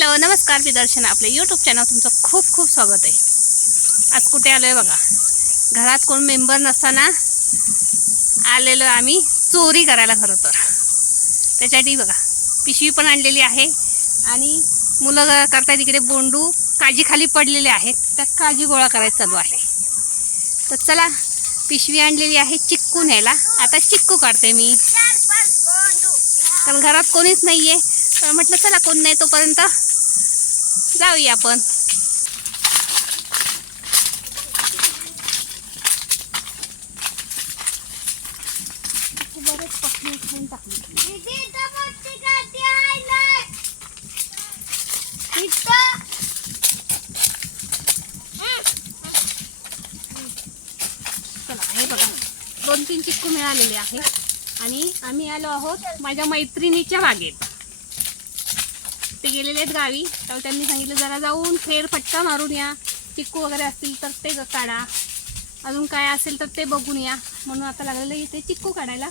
Hello नमस्कार मी दर्शन आपले YouTube channel तुमचं खूप खूप स्वागत आहे. आज कुठे आलो आहे बघा? घरात कोण मेंबर नसताना आलेलो आम्ही चोरी करायला खरं तर. त्याच्यासाठी बघा पिशवी पण आणलेली आहे आणि मुलं करता तिकडे बोंडू काजी खाली पडलेले आहेत. त्या काजी गोळा करायचं चालू आहे. तर चला पिशवी आणलेली आहे चिक्कू न्यायला. आता चिक्कू काढते मी. कारण घरात कोणीच नाहीये. तर म्हटलं चला कोण नाही तोपर्यंत जाऊया आपण टाकली चला हे बघा. दोन तीन चिक्कू मिळालेले आहे आणि आम्ही आलो आहोत माझ्या मैत्रिणीच्या बागेत ते गेलेले आहेत गावी. तर त्यांनी सांगितलं जरा जाऊन फेर फटका मारून या. चिक्कू वगैरे असतील तर ते काढा. अजून काय असेल तर ते बघून या. म्हणून आता लागलेलं इथे चिक्कू काढायला.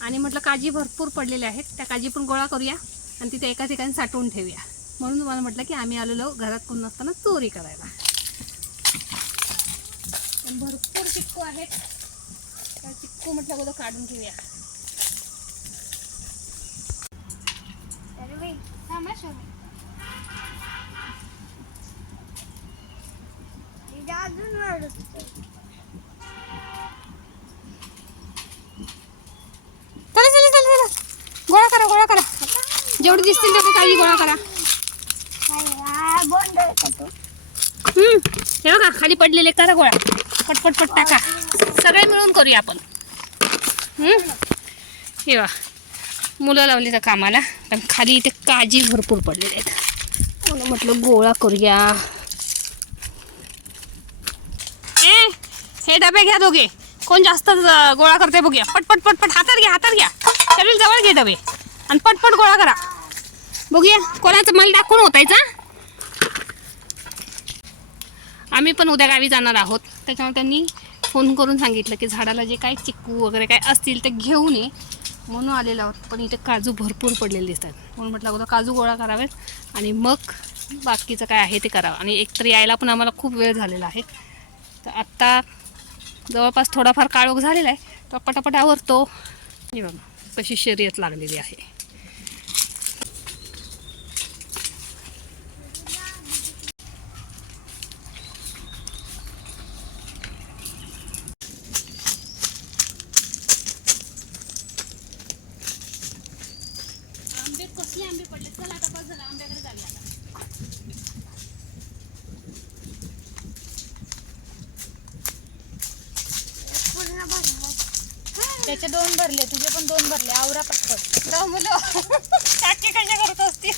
आणि म्हटलं काजी भरपूर पडलेल्या आहेत. त्या काजी पण गोळा करूया आणि तिथे एका ठिकाणी साठवून ठेवूया. म्हणून तुम्हाला म्हटलं की आम्ही आलेलो घरात कोण नसताना चोरी करायला. भरपूर चिक्कू आहेत. त्या चिक्कू म्हटलं अगोदर काढून घेऊया अजून वाढत चला चला चला चला गोळा करा गोळा करा. जेवढे दिसतील तेवढे काही गोळा करा. का हम्म, हे बघा खाली पडलेले करा गोळा. पटपट पट टाका. सगळे मिळून करूया आपण. हे वा मुलं लावली तर कामाला पण खाली इथे काजी भरपूर पडलेले आहेत. म्हणून म्हटलं गोळा करूया. हे डबे घ्या दोघे. कोण जास्त गोळा करते बघूया पटपट पटपट. हातात घ्या हातात घ्या. शरीर जवळ घे डबे. आणि पटपट गोळा करा. बघूया कोणाचं मला दाखवून होतायचा आम्ही पण उद्या गावी जाणार आहोत. त्याच्यामुळे त्यांनी फोन करून सांगितलं की झाडाला जे काय चिक्कू वगैरे काय असतील ते घेऊन ये. म्हणून आलेलो आहोत. पण इथे काजू भरपूर पडलेले दिसतात. म्हणून म्हटलं अगोदर काजू गोळा करावेत आणि मग बाकीचं काय आहे ते करावं. आणि एकतर यायला पण आम्हाला खूप वेळ झालेला आहे. तर आत्ता जवळपास थोडाफार काळोख झालेला आहे. तर पटापट आवरतो. हे बघा कशी शर्यत लागलेली आहे आंबे कसले आंबे पडले चला आता बस झालं आंब्याकडे जाऊया आता पूर्ण भरलं त्याचे दोन भरले तुझे पण दोन भरले आवरा पटकन. मुलं काकी कशा करत असतील?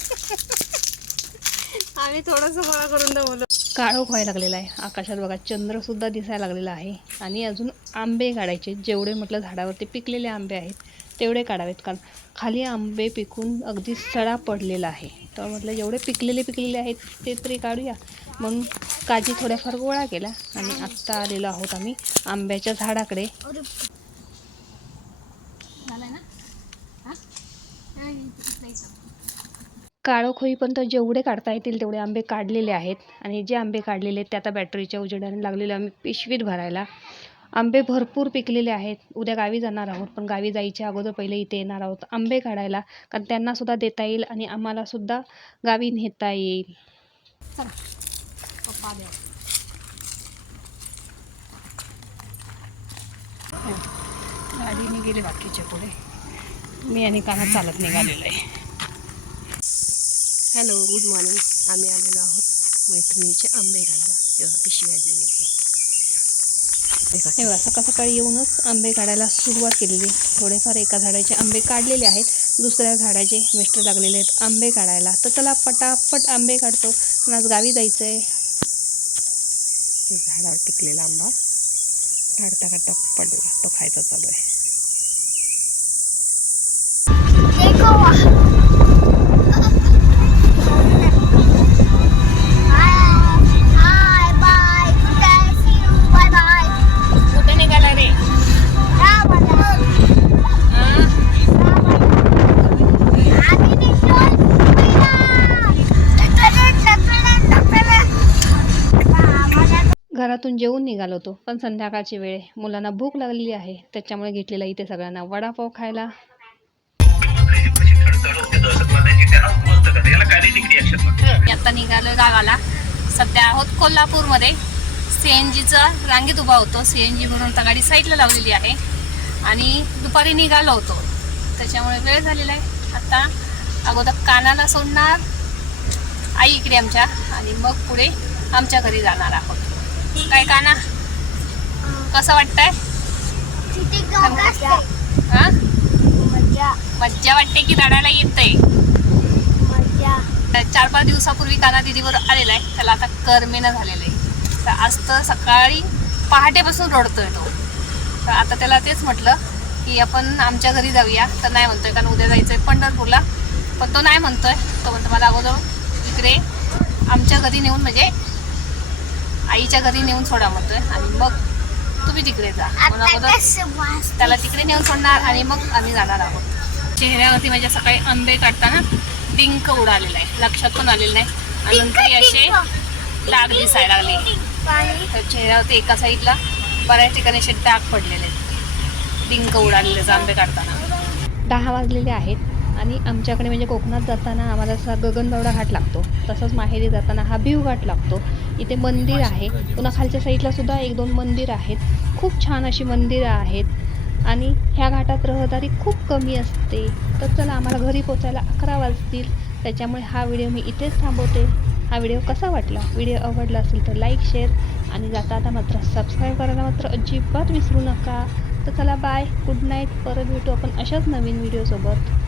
आम्ही थोडंसं गोळा करून दमवलं. काळोख व्हायला लागलेला आहे. आकाशात बघा चंद्र सुद्धा दिसायला लागलेला आहे. आणि अजून आंबे काढायचे. जेवढे म्हटलं झाडावरती पिकलेले आंबे आहेत तेवढे काढावेत. कारण खाली आंबे पिकून अगदी सडा पडलेला आहे. तर म्हटलं जेवढे पिकलेले पिकलेले आहेत ते तरी काढूया. म्हणून काजी थोड्याफार गोळा केला आणि आत्ता आलेलो आहोत आम्ही आंब्याच्या झाडाकडे. काळोख होईपर्यंत जेवढे काढता येतील तेवढे आंबे काढलेले आहेत. आणि जे आंबे काढलेले आहेत ते आता बॅटरीच्या उजेडाने लागलेले आम्ही पिशवीत भरायला. आंबे भरपूर पिकलेले आहेत. उद्या गावी जाणार आहोत पण गावी जायच्या अगोदर पहिले इथे येणार आहोत. आंबे काढायला कारण त्यांनासुद्धा देता येईल आणि आम्हालासुद्धा गावी नेता येईल. गाडीने गेले बाकीच्या पुढे. मी आणि काना चालत निघालेलो आहे. Hello good morning. आम्ही आलेलो आहोत मैत्रिणीचे आंबे काढायला. तेव्हा पिशवी आणलेली आहे. तेव्हा सकाळ सकाळी येऊनच आंबे काढायला सुरुवात केलेली. थोडेफार एका झाडाचे आंबे काढलेले आहेत. दुसऱ्या झाडाचे मिस्टर लागलेले आहेत आंबे काढायला. तर चला पटापट आंबे काढतो. पण आज गावी जायचं आहे झाडावर टिकलेला आंबा. काढता काढता पडला. तो खायचा चालू आहे. घरातून जेवून निघालो होतो पण संध्याकाळची वेळ मुलांना भूक लागलेली आहे त्याच्यामुळे घेतलेला इथे सगळ्यांना वडापाव खायला. मी आता निघालो गावाला. सध्या आहोत कोल्हापूरमध्ये. सी एन जीचा रांगेत उभा होतो. सी एन जी म्हणून आता गाडी साईडला लावलेली आहे. आणि दुपारी निघालो होतो. त्याच्यामुळे वेळ झालेला आहे. आता अगोदर कानाला सोडणार. आई इकडे आमच्या. आणि मग पुढे आमच्या घरी जाणार आहोत. काय काना? कसं वाटतंय? तिथे मज्जा वाटते की रडायला येतंय? चार पाच दिवसापूर्वी काना दिदीवर आलेला आहे. त्याला आता करमेना झालेलं आहे. तर आज तर सकाळी पहाटेपासून रडतोय तो. तर आता त्याला तेच म्हटलं की आपण आमच्या घरी जाऊया. तर नाही म्हणतोय कारण उद्या जायचंय पंढरपूरला. पण तो नाही म्हणतोय. तो म्हणतो मला अगोदर इकडे आमच्या घरी नेऊन म्हणजे आईच्या घरी नेऊन सोडा म्हणतोय. आणि मग तुम्ही तिकडे जा. अगोदर? त्याला तिकडे नेऊन सोडणार आणि मग आम्ही जाणार आहोत. चेहऱ्यावरती म्हणजे सकाळी आंबे काढताना डिंक उडालेला आहे. लक्षात पण आलेलं नाही. आणि नंतर असे डाग दिसायला लागले. तर चेहऱ्यावरती एका साईडला बऱ्याच ठिकाणी असे डाग पडलेले आहेत. डिंक उडालेले आहेत आंबे काढताना. दहा वाजलेले आहेत आणि आमच्याकडे म्हणजे कोकणात जाताना आम्हाला असा गगनबावडा घाट लागतो. तसंच माहेरी जाताना हा भिव घाट लागतो. इथे मंदिर आहे. पुन्हा खालच्या साईडला सुद्धा एक दोन मंदिर आहेत. खूप छान अशी मंदिरं आहेत. आणि ह्या घाटात रहदारी खूप कमी असते. तर चला आम्हाला घरी पोचायला अकरा वाजतील. त्याच्यामुळे हा व्हिडिओ मी इथेच थांबवते. हा व्हिडिओ कसा वाटला? व्हिडिओ आवडला असेल तर लाईक शेअर आणि जाता आता मात्र सबस्क्राईब करायला मात्र अजिबात विसरू नका. तर चला बाय गुड नाईट परत भेटू आपण अशाच नवीन व्हिडिओसोबत